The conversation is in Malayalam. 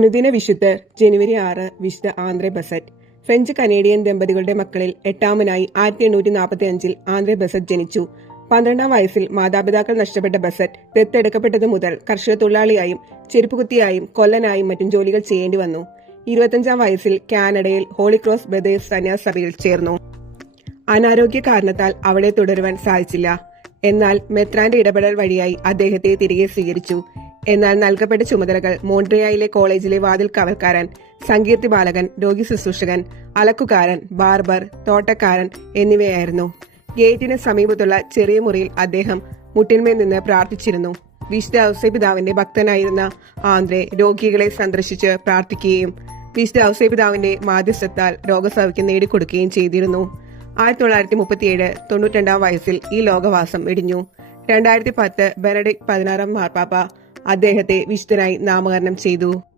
അനുദിന വിശുദ്ധർ ജനുവരി ആറ് വിശുദ്ധ ആന്ധ്ര ബസറ്റ് ഫ്രഞ്ച് കനേഡിയൻ ദമ്പതികളുടെ മക്കളിൽ എട്ടാമനായി ആയിരത്തി എണ്ണൂറ്റി നാൽപ്പത്തി അഞ്ചിൽ ആന്ധ്ര ബസറ്റ് ജനിച്ചു. പന്ത്രണ്ടാം വയസ്സിൽ മാതാപിതാക്കൾ നഷ്ടപ്പെട്ട ബസറ്റ് ദത്തെടുക്കപ്പെട്ടതു മുതൽ കർഷക തൊഴിലാളിയായും ചെരുപ്പുകുത്തിയായും കൊല്ലനായും മറ്റും ജോലികൾ ചെയ്യേണ്ടി വന്നു. ഇരുപത്തഞ്ചാം വയസ്സിൽ കാനഡയിൽ ഹോളിക്രോസ് ബ്രദേഴ്സ് സന്യാസഭയിൽ ചേർന്നു. അനാരോഗ്യ കാരണത്താൽ അവിടെ തുടരുവാൻ സാധിച്ചില്ല. എന്നാൽ മെത്രാന്റെ ഇടപെടൽ വഴിയായി അദ്ദേഹത്തെ തിരികെ സ്വീകരിച്ചു. എന്നാൽ നൽകപ്പെട്ട ചുമതലകൾ മോൺട്രിയായിലെ കോളേജിലെ വാതിൽ കവൽക്കാരൻ സങ്കീർത്തി ബാലകൻ രോഗി ശുശ്രൂഷകൻ അലക്കുകാരൻ ബാർബർ തോട്ടക്കാരൻ എന്നിവയായിരുന്നു. ഗേറ്റിന് സമീപത്തുള്ള ചെറിയ മുറിയിൽ അദ്ദേഹം മുട്ടിന്മേൽ നിന്ന് പ്രാർത്ഥിച്ചിരുന്നു. വിശുദ്ധ ഔസേപിതാവിന്റെ ഭക്തനായിരുന്ന ആന്ധ്രെ രോഗികളെ സന്ദർശിച്ച് പ്രാർത്ഥിക്കുകയും വിശുദ്ധ ഔസേപിതാവിന്റെ മാധ്യസ്ഥത്താൽ രോഗസൗഖ്യം നേടിക്കൊടുക്കുകയും ചെയ്തിരുന്നു. ആയിരത്തി തൊള്ളായിരത്തി മുപ്പത്തിയേഴ് തൊണ്ണൂറ്റിരണ്ടാം വയസ്സിൽ ഈ ലോകവാസം ഇടിഞ്ഞു. രണ്ടായിരത്തി പത്ത് ബെനഡിക് പതിനാറാം മാർപ്പാപ്പ അദ്ദേഹത്തെ വിശുദ്ധനായി നാമകരണം ചെയ്തു.